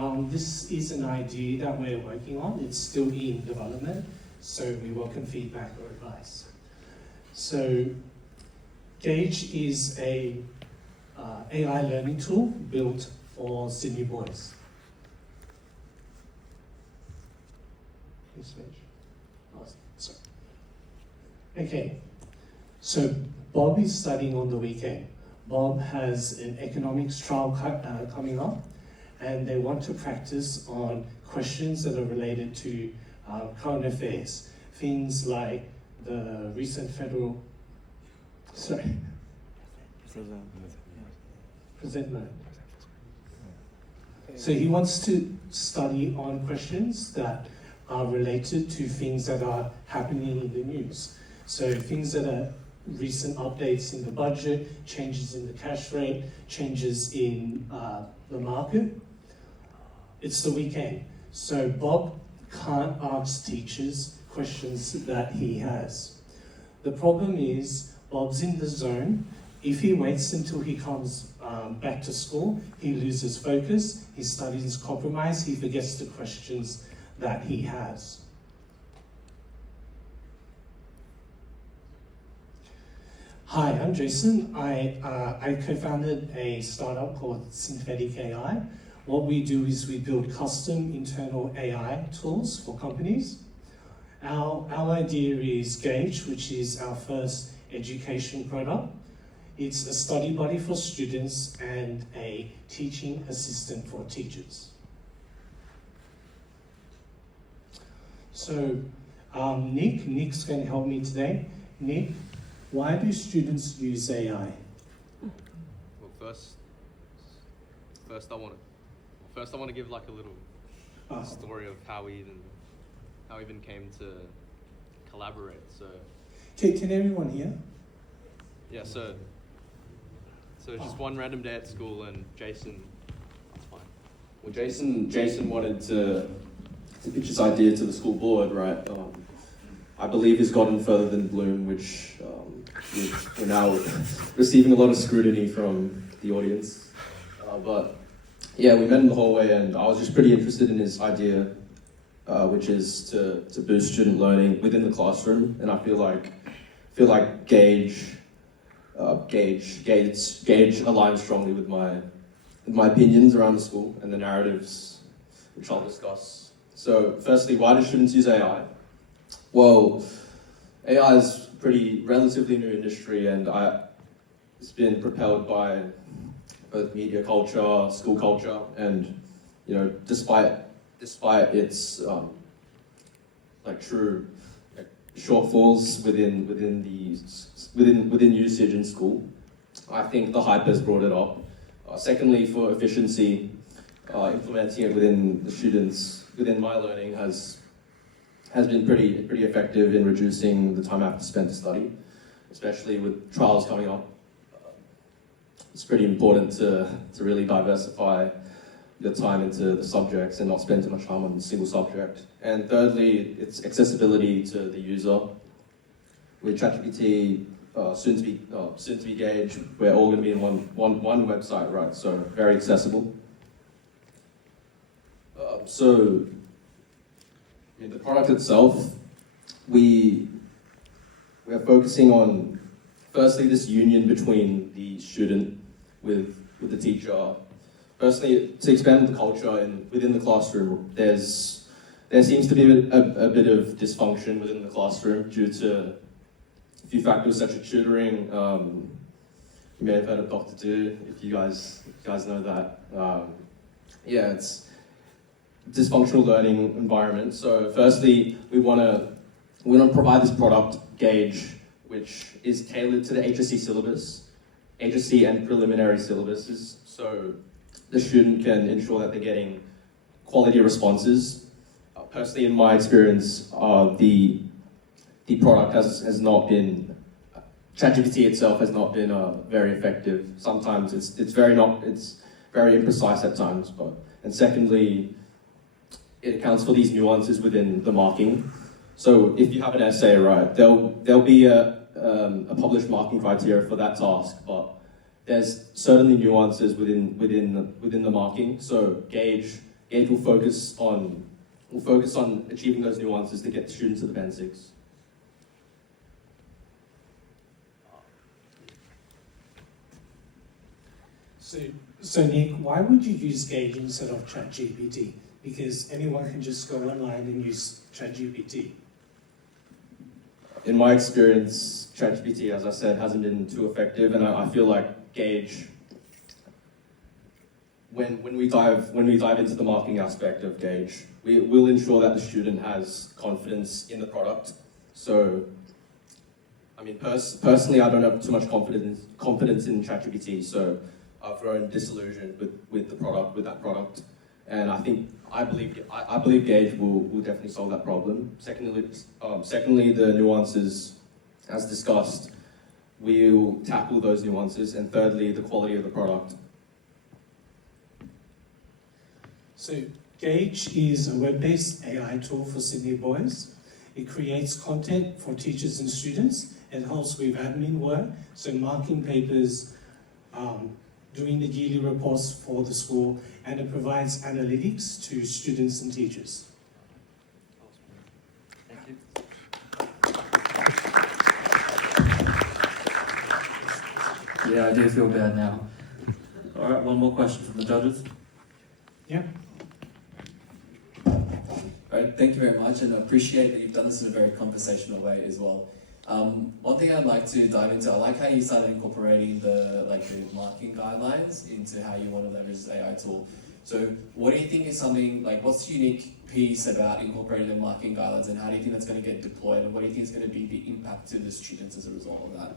This is an idea that we're working on. It's still in development, so we welcome feedback or advice. So GAIGE is a AI learning tool built for Sydney boys. Next page. Oh, sorry. Okay, so Bob is studying on the weekend. Bob has an economics trial coming up, and they want to practice on questions that are related to current affairs. Things like the recent present. So he wants to study on questions that are related to things that are happening in the news. So things that are recent updates in the budget, changes in the cash rate, changes in the market. It's the weekend, so Bob can't ask teachers questions that he has. The problem is Bob's in the zone. If he waits until he comes back to school, he loses focus, his studies is compromised, he forgets the questions that he has. Hi, I'm Jason. I co-founded a startup called Synthetic AI. What we do is we build custom internal AI tools for companies. Our idea is GAIGE, which is our first education product. It's a study buddy for students and a teaching assistant for teachers. So Nick's going to help me today. Nick, why do students use AI? Well, first I want to give like a little story of how we even came to collaborate. So can everyone hear? Yeah, so just one random day at school, and Jason, that's fine. Well, Jason wanted to pitch his idea to the school board, right? I believe he's gotten further than Bloom, which we're now receiving a lot of scrutiny from the audience. But yeah, we met in the hallway, and I was just pretty interested in his idea, which is to boost student learning within the classroom. And I feel like GAIGE aligns strongly with my opinions around the school and the narratives, which I'll discuss. So, firstly, why do students use AI? Well, AI is a pretty relatively new industry, and it's been propelled by both media culture, school culture, and despite its true shortfalls within usage in school, I think the hype has brought it up. Secondly, for efficiency, implementing it within the students, within my learning, has been pretty effective in reducing the time I have to spend to study, especially with trials coming up. It's pretty important to really diversify your time into the subjects and not spend too much time on a single subject. And thirdly, it's accessibility to the user. With ChatGPT, soon to be GAIGE, we're all going to be in one website, right? So very accessible. So in the product itself, we are focusing on firstly this union between the student with the teacher. Firstly, to expand the culture within the classroom, there seems to be a bit of dysfunction within the classroom due to a few factors such as tutoring. You may have heard of Dr. Do, if you guys know that. Yeah, it's a dysfunctional learning environment. So firstly, we want to provide this product, GAIGE, which is tailored to the HSC syllabus, HSC and preliminary syllabuses, so the student can ensure that they're getting quality responses. Personally, in my experience, the product has not been, ChatGPT itself has not been very effective. Sometimes it's very imprecise at times. And secondly, it accounts for these nuances within the marking. So if you have an essay, right, there'll be a published marking criteria for that task, but there's certainly nuances within the marking. So GAIGE GAIGE will focus on achieving those nuances to get students to the Band 6. So Nick, why would you use GAIGE instead of ChatGPT? Because anyone can just go online and use ChatGPT. In my experience, ChatGPT, as I said, hasn't been too effective, and I feel like GAIGE, when we dive into the marketing aspect of GAIGE, we will ensure that the student has confidence in the product. So, I mean, personally, I don't have too much confidence in ChatGPT, so I've grown disillusioned with that product, and I believe GAIGE will definitely solve that problem. Secondly, the nuances, as discussed, we'll tackle those nuances, and thirdly, the quality of the product. So GAIGE is a web-based AI tool for Sydney boys. It creates content for teachers and students. It helps with admin work, so marking papers, doing the yearly reports for the school, and it provides analytics to students and teachers. Thank you. Yeah, I do feel bad now. All right, one more question from the judges. Yeah. All right, thank you very much, and I appreciate that you've done this in a very conversational way as well. One thing I'd like to dive into, I like how you started incorporating the marking guidelines into how you want to leverage the AI tool. So what do you think is something, what's the unique piece about incorporating the marking guidelines, and how do you think that's going to get deployed, and what do you think is going to be the impact to the students as a result of that?